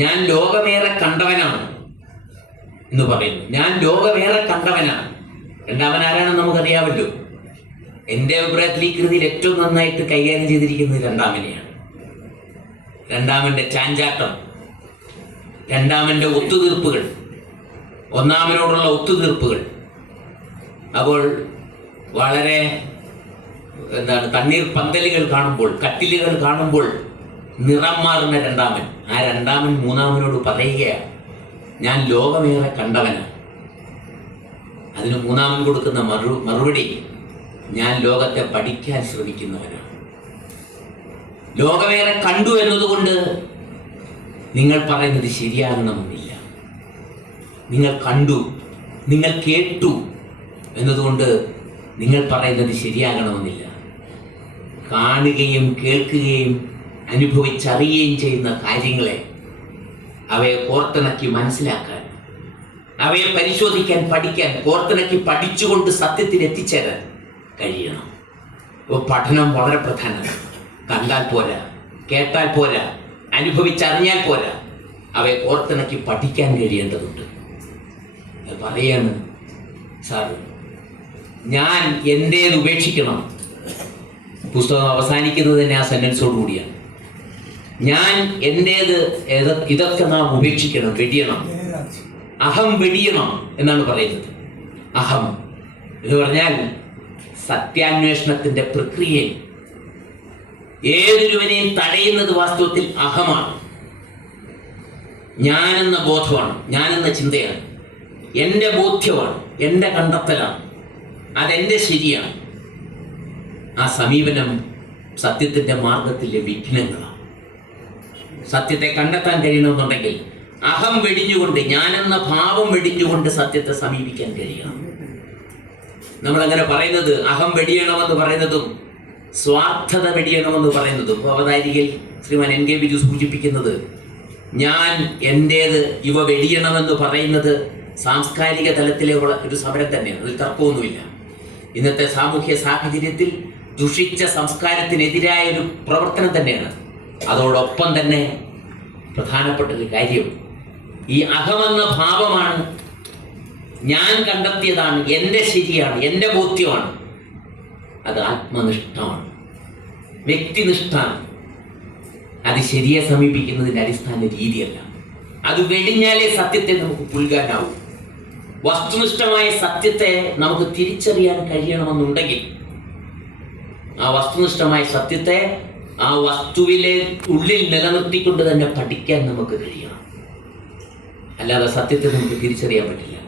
ഞാൻ ലോകമേറെ കണ്ടവനാണ് എന്ന് പറയുന്നു. ഞാൻ ലോകമേറെ കണ്ടവനാണ്. രണ്ടാമൻ ആരാണെന്ന് നമുക്കറിയാമല്ലോ. എൻ്റെ അഭിപ്രായത്തിൽ ഈ കൃതിയിൽ ഏറ്റവും നന്നായിട്ട് കൈകാര്യം ചെയ്തിരിക്കുന്നത് രണ്ടാമനെയാണ്. രണ്ടാമൻ്റെ ചാഞ്ചാട്ടം, രണ്ടാമൻ്റെ ഒത്തുതീർപ്പുകൾ, ഒന്നാമനോടുള്ള ഒത്തുതീർപ്പുകൾ. അപ്പോൾ വളരെ തണ്ണീർ പന്തലുകൾ കാണുമ്പോൾ, കട്ടിലുകൾ കാണുമ്പോൾ നിറം മാറുന്ന രണ്ടാമൻ. ആ രണ്ടാമൻ മൂന്നാമനോട് പറയുകയാണ്, ഞാൻ ലോകമേറെ കണ്ടവനാണ്. അതിന് മൂന്നാമൻ കൊടുക്കുന്ന മറുപടി, ഞാൻ ലോകത്തെ പഠിക്കാൻ ശ്രമിക്കുന്നവനാണ്. ലോകമേറെ കണ്ടു എന്നതുകൊണ്ട് നിങ്ങൾ പറയുന്നത് ശരിയാകണമെന്നില്ല. നിങ്ങൾ കണ്ടു, നിങ്ങൾ കേട്ടു എന്നതുകൊണ്ട് നിങ്ങൾ പറയുന്നത് ശരിയാകണമെന്നില്ല. കാണുകയും കേൾക്കുകയും അനുഭവിച്ചറിയുകയും ചെയ്യുന്ന കാര്യങ്ങളെ, അവയെ കോർത്തിണക്കി മനസ്സിലാക്കാൻ, അവയെ പരിശോധിക്കാൻ, പഠിക്കാൻ, കോർത്തിണക്കി പഠിച്ചുകൊണ്ട് സത്യത്തിൽ എത്തിച്ചേരാൻ കഴിയണം. അപ്പോൾ പഠനം വളരെ പ്രധാനമാണ്. കണ്ടാൽ പോരാ, കേട്ടാൽ പോരാ, അനുഭവിച്ചറിഞ്ഞാൽ പോരാ, അവയെ കോർത്തിണക്കി പഠിക്കാൻ കഴിയേണ്ടതുണ്ട്. പറയാണ് സാർ, ഞാൻ എൻ്റേത് ഉപേക്ഷിക്കണം. പുസ്തകം അവസാനിക്കുന്നത് തന്നെ ആ സെന്റൻസോട് കൂടിയാണ്. ഞാൻ എൻ്റേത് ഇതൊക്കെ നാം ഉപേക്ഷിക്കണം, വെടിയണം. അഹം വെടിയണം എന്നാണ് പറയുന്നത്. അഹം എന്ന് പറഞ്ഞാൽ സത്യാന്വേഷണത്തിന്റെ പ്രക്രിയയിൽ ഏതൊരുവനെയും തടയുന്നത് വാസ്തവത്തിൽ അഹമാണ്. ഞാനെന്ന ബോധമാണ്, ഞാനെന്ന ചിന്തയാണ്, എൻ്റെ ബോധ്യമാണ്, എൻ്റെ കണ്ടെത്തലാണ്, അതെൻ്റെ ശരിയാണ്. ആ സമീപനം സത്യത്തിൻ്റെ മാർഗത്തിലെ വിഘ്നങ്ങളാണ്. സത്യത്തെ കണ്ടെത്താൻ കഴിയണമെന്നുണ്ടെങ്കിൽ അഹം വെടിഞ്ഞുകൊണ്ട്, ഞാനെന്ന ഭാവം വെടിഞ്ഞുകൊണ്ട് സത്യത്തെ സമീപിക്കാൻ കഴിയണം. നമ്മളങ്ങനെ പറയുന്നത്, അഹം വെടിയണമെന്ന് പറയുന്നതും സ്വാർത്ഥത വെടിയണമെന്ന് പറയുന്നതും, അവതാരികയിൽ ശ്രീമാൻ NK ബിജു സൂചിപ്പിക്കുന്നത്, ഞാൻ എൻ്റേത് ഇവ വെടിയണമെന്ന് പറയുന്നത് സാംസ്കാരിക തലത്തിലെ ഒരു സമരം തന്നെയാണ്. അതിൽ തർക്കമൊന്നുമില്ല. ഇന്നത്തെ സാമൂഹ്യ സാഹചര്യത്തിൽ ദുഷിച്ച സംസ്കാരത്തിനെതിരായ ഒരു പ്രവർത്തനം തന്നെയാണ്. അതോടൊപ്പം തന്നെ പ്രധാനപ്പെട്ട ഒരു കാര്യം, ഈ അഹമെന്ന ഭാവമാണ്, ഞാൻ കണ്ടെത്തിയതാണ്, എൻ്റെ ശരിയാണ്, എൻ്റെ ബോധ്യമാണ്. അത് ആത്മനിഷ്ഠമാണ്, വ്യക്തിനിഷ്ഠമാണ്. അത് ശരിയെ സമീപിക്കുന്നതിൻ്റെ അടിസ്ഥാന രീതിയല്ല. അത് വെടിഞ്ഞാലേ സത്യത്തെ നമുക്ക് പുൽകാനാവും. വസ്തുനിഷ്ഠമായ സത്യത്തെ നമുക്ക് തിരിച്ചറിയാൻ കഴിയണമെന്നുണ്ടെങ്കിൽ ആ വസ്തുനിഷ്ഠമായ സത്യത്തെ ആ വസ്തുവിലെ ഉള്ളിൽ നിലനിർത്തിക്കൊണ്ട് തന്നെ പഠിക്കാൻ നമുക്ക് കഴിയണം. അല്ലാതെ സത്യത്തെ നമുക്ക് തിരിച്ചറിയാൻ പറ്റില്ല.